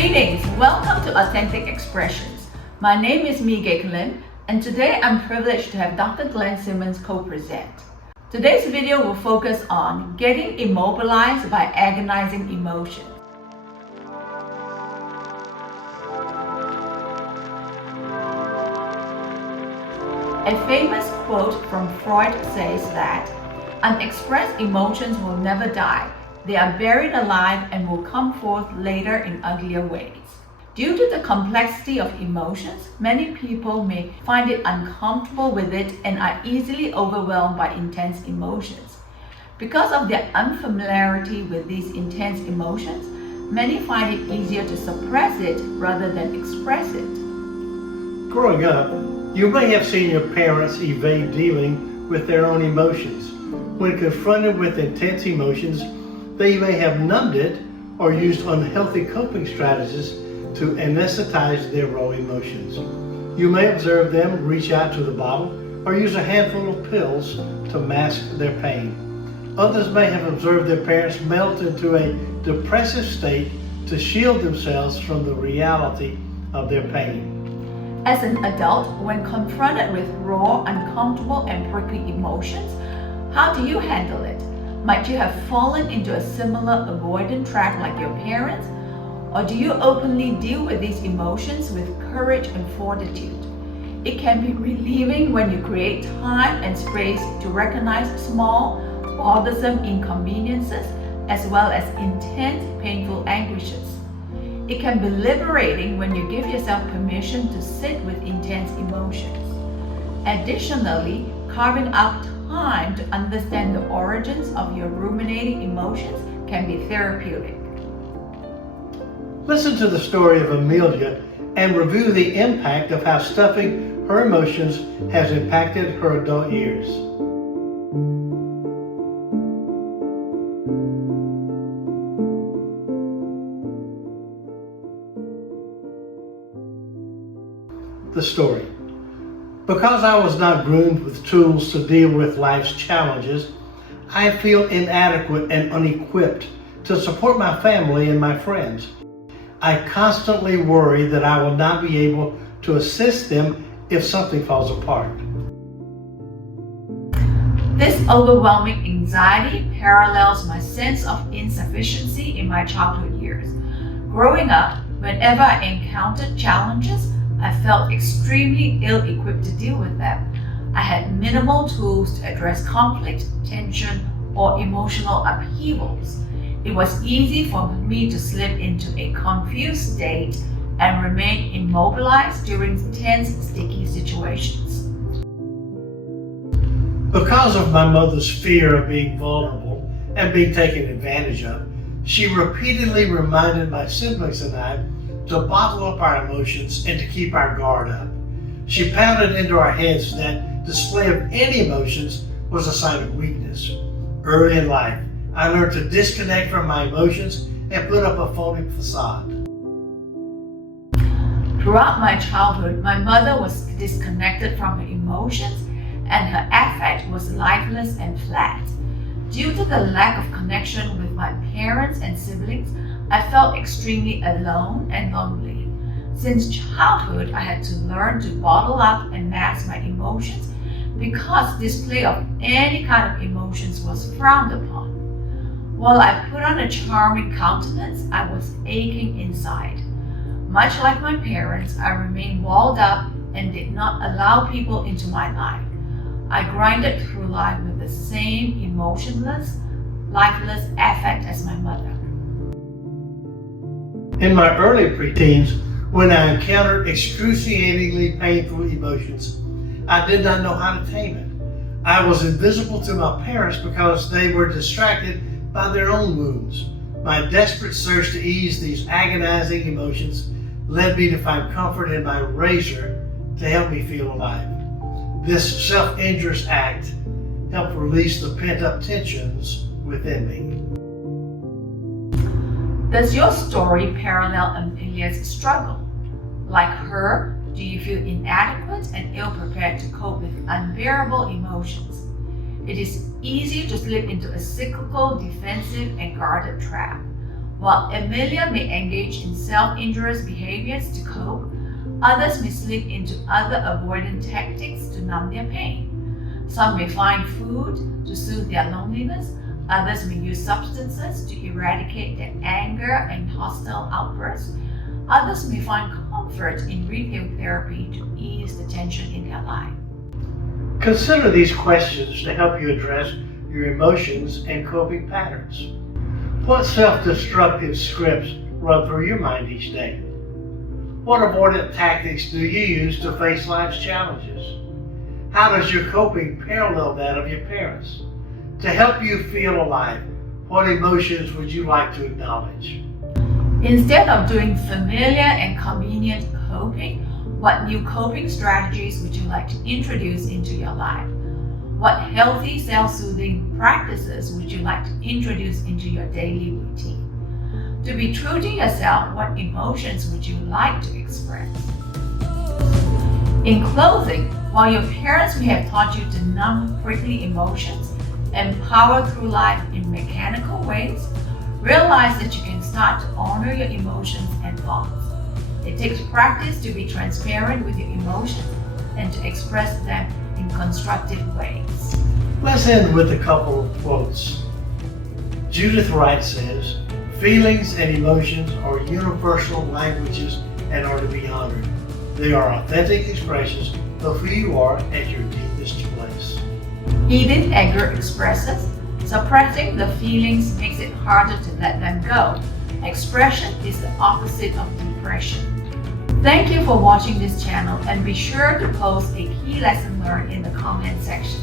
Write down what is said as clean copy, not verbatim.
Greetings, welcome to Authentic Expressions. My name is Emilia, and today I'm privileged to have Dr. Glenn Simmons co-present. Today's video will focus on getting immobilized by agonizing emotions. A famous quote from Freud says that unexpressed emotions will never die. They are buried alive and will come forth later in uglier ways. Due to the complexity of emotions, many people may find it uncomfortable with it and are easily overwhelmed by intense emotions. Because of their unfamiliarity with these intense emotions, many find it easier to suppress it rather than express it. Growing up, you may have seen your parents evade dealing with their own emotions. When confronted with intense emotions, they may have numbed it or used unhealthy coping strategies to anesthetize their raw emotions. You may observe them reach out to the bottle or use a handful of pills to mask their pain. Others may have observed their parents melt into a depressive state to shield themselves from the reality of their pain. As an adult, when confronted with raw, uncomfortable, and prickly emotions, how do you handle it? Might you have fallen into a similar avoidant trap like your parents? Or do you openly deal with these emotions with courage and fortitude? It can be relieving when you create time and space to recognize small, bothersome inconveniences as well as intense, painful anguishes. It can be liberating when you give yourself permission to sit with intense emotions. Additionally, carving out time to understand the origins of your ruminating emotions can be therapeutic. Listen to the story of Emilia and review the impact of how stuffing her emotions has impacted her adult years. The story. Because I was not groomed with tools to deal with life's challenges, I feel inadequate and unequipped to support my family and my friends. I constantly worry that I will not be able to assist them if something falls apart. This overwhelming anxiety parallels my sense of insufficiency in my childhood years. Growing up, whenever I encountered challenges, I felt extremely ill-equipped to deal with them. I had minimal tools to address conflict, tension, or emotional upheavals. It was easy for me to slip into a confused state and remain immobilized during tense, sticky situations. Because of my mother's fear of being vulnerable and being taken advantage of, she repeatedly reminded my siblings and I to bottle up our emotions and to keep our guard up. She pounded into our heads that display of any emotions was a sign of weakness. Early in life, I learned to disconnect from my emotions and put up a phony facade. Throughout my childhood, my mother was disconnected from her emotions and her affect was lifeless and flat. Due to the lack of connection with my parents and siblings, I felt extremely alone and lonely. Since childhood, I had to learn to bottle up and mask my emotions because display of any kind of emotions was frowned upon. While I put on a charming countenance, I was aching inside. Much like my parents, I remained walled up and did not allow people into my life. I grinded through life with the same emotionless, lifeless affect as my mother. In my early preteens, when I encountered excruciatingly painful emotions, I did not know how to tame it. I was invisible to my parents because they were distracted by their own wounds. My desperate search to ease these agonizing emotions led me to find comfort in my razor to help me feel alive. This self-injurious act helped release the pent-up tensions within me. Does your story parallel Emilia's struggle? Like her, do you feel inadequate and ill-prepared to cope with unbearable emotions? It is easy to slip into a cyclical, defensive, and guarded trap. While Emilia may engage in self-injurious behaviors to cope, others may slip into other avoidant tactics to numb their pain. Some may find food to soothe their loneliness. Others may use substances to eradicate their anger and hostile outbursts. Others may find comfort in retail therapy to ease the tension in their life. Consider these questions to help you address your emotions and coping patterns. What self-destructive scripts run through your mind each day? What avoidant tactics do you use to face life's challenges? How does your coping parallel that of your parents? To help you feel alive, what emotions would you like to acknowledge? Instead of doing familiar and convenient coping, what new coping strategies would you like to introduce into your life? What healthy self-soothing practices would you like to introduce into your daily routine? To be true to yourself, what emotions would you like to express? In closing, while your parents may have taught you to numb prickly emotions and power through life in mechanical ways, realize that you can start to honor your emotions and thoughts. It takes practice to be transparent with your emotions and to express them in constructive ways. Let's end with a couple of quotes. Judith Wright says, "Feelings and emotions are universal languages and are to be honored. They are authentic expressions of who you are at your deepest place." Edith Eger expresses, "Suppressing the feelings makes it harder to let them go. Expression is the opposite of depression." Thank you for watching this channel, and be sure to post a key lesson learned in the comment section.